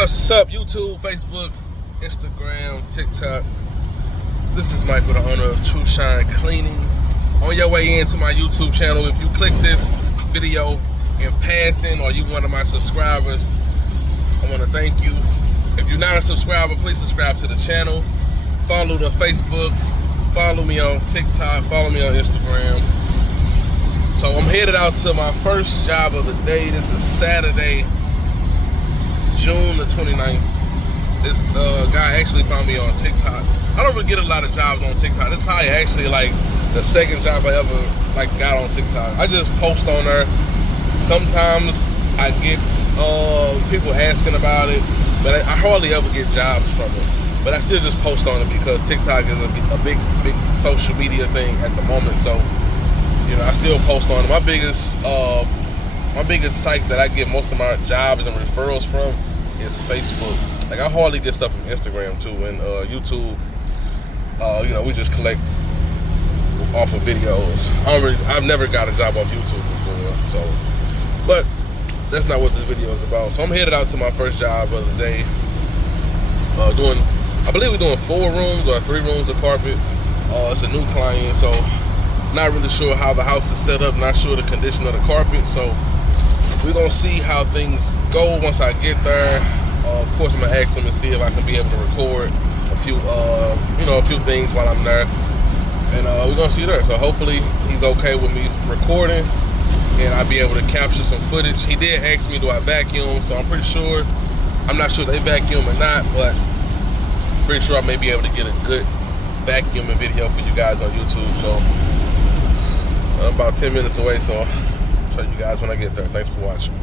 What's up, YouTube, Facebook, Instagram, TikTok? This is Mike with the owner of Trushine Cleaning. On your way into my YouTube channel, if you click this video in passing or you one of my subscribers, I want to thank you. If you're not a subscriber, please subscribe to the channel. Follow the Facebook, follow me on TikTok, follow me on Instagram. So I'm headed out to my first job of the day. This is Saturday, June the 29th. This guy actually found me on TikTok. I don't really get a lot of jobs on TikTok. This is probably actually like the second job I ever got on TikTok. I just post on there. Sometimes I get people asking about it, but I hardly ever get jobs from it. But I still just post on it because TikTok is a big social media thing at the moment. So, you know, I still post on it. My biggest site that I get most of my jobs and referrals from is Facebook. Like, I hardly get stuff from Instagram too, and YouTube. You know, we just collect off of videos. I've never got a job off YouTube before, so. But that's not what this video is about. So I'm headed out to my first job of the day. I believe we're doing 4 rooms or 3 rooms of carpet. It's a new client, so not really sure how the house is set up. Not sure the condition of the carpet. So we're gonna see how things go once I get there. Of course, I'm gonna ask him and see if I can be able to record a few things while I'm there, and we're gonna see there. So hopefully he's okay with me recording, and I'll be able to capture some footage. He did ask me, do I vacuum? So I'm pretty sure. I'm not sure if they vacuum or not, but pretty sure I may be able to get a good vacuuming video for you guys on YouTube. So I'm about 10 minutes away, so I'll show you guys when I get there. Thanks for watching.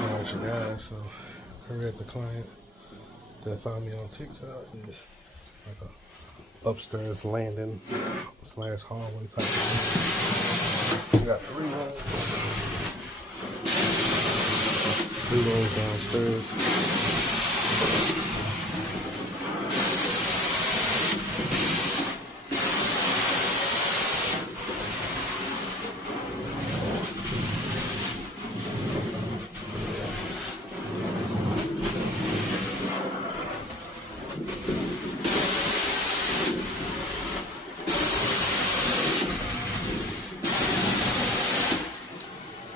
Alright, you guys, so we're at the client that found me on TikTok. It's like a upstairs landing / hallway type of thing. We got 3 rooms. 3 rooms downstairs.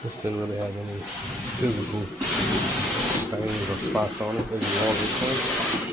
This didn't really have any physical stains or spots on it. It was all clean.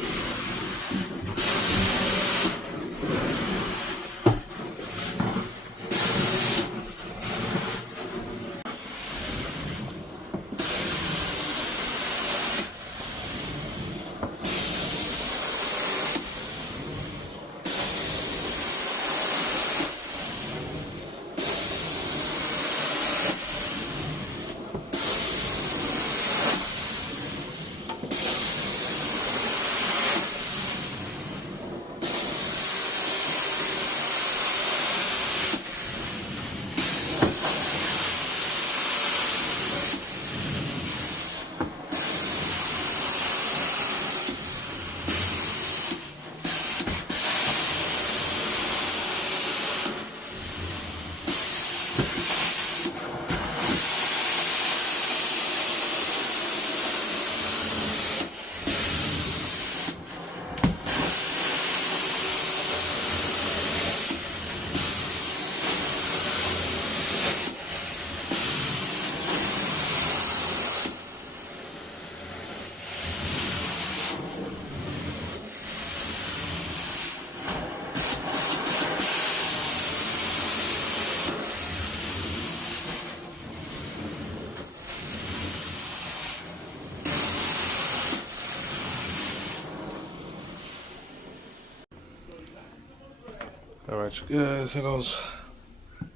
Alright, you guys, here goes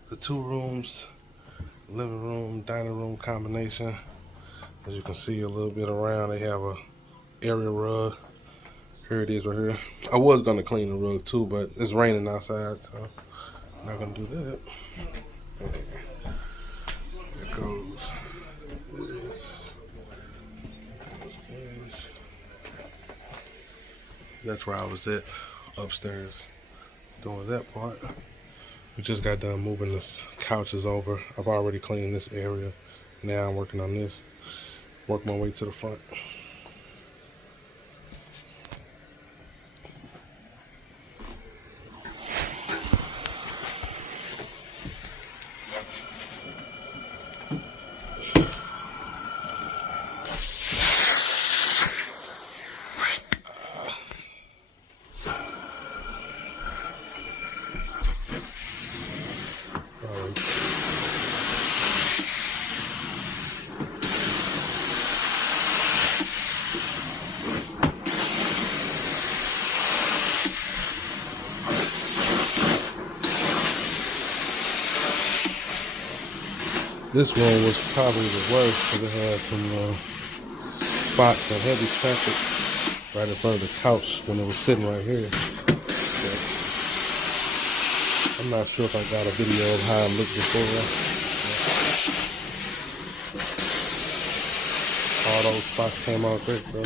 the 2 rooms, living room, dining room combination. As you can see a little bit around, they have a area rug. Here it is right here. I was gonna clean the rug too, but it's raining outside, so I'm not gonna do that. There goes this. That's where I was at, upstairs, doing that part. We just got done moving the couches over. I've already cleaned this area. Now I'm working on this. Work my way to the front. This one was probably the worst because it had some spots of heavy traffic right in front of the couch when it was sitting right here. But I'm not sure if I got a video of how it looked before. All those spots came out quick, bro.